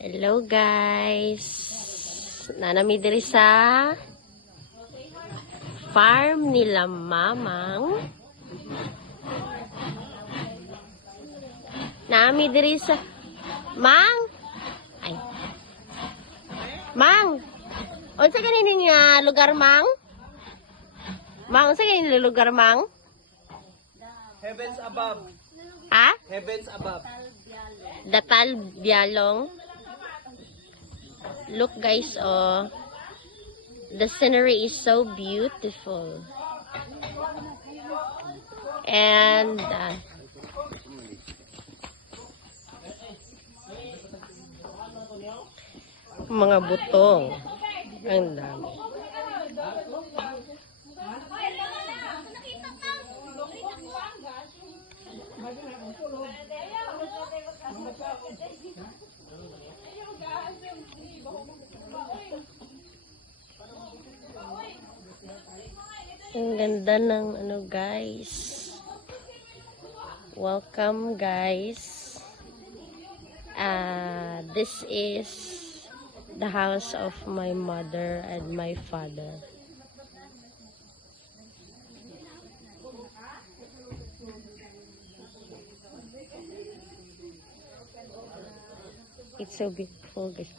Hello guys. Nanami diri sa farm nila Mamang. Nami diri sa Mang. Ay. Mang. Unsa ganin nga lugar Mang? Mang, unsa ganin lugar Mang? Heavens above. Ha? Heavens above. Datal Bialong. Look guys, oh. The scenery is so beautiful. And mga butong. Ang dami. Ang ganda ng ano guys. Welcome guys. This is the house of my mother and my father. It's so beautiful guys.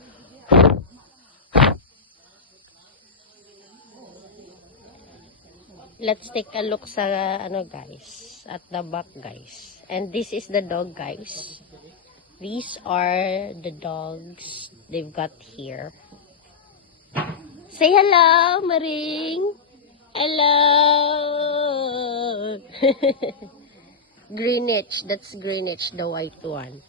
Let's take a look sa ano guys, at the back guys. And this is the dog guys. These are the dogs they've got here. Say hello, Maring. Hello. Greenwich, that's Greenwich, the white one.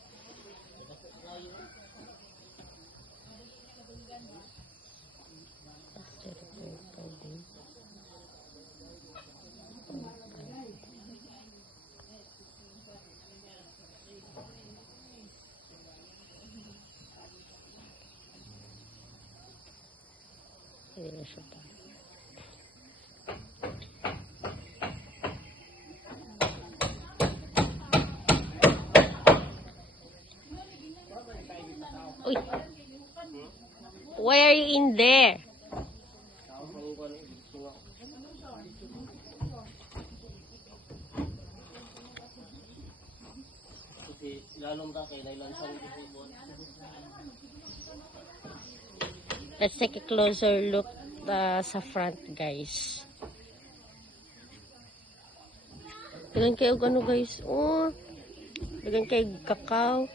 Uy. Why are you in there? Let's take a closer look sa front guys. Dagan kayo ano guys. Oh. Dagan kayo kakao.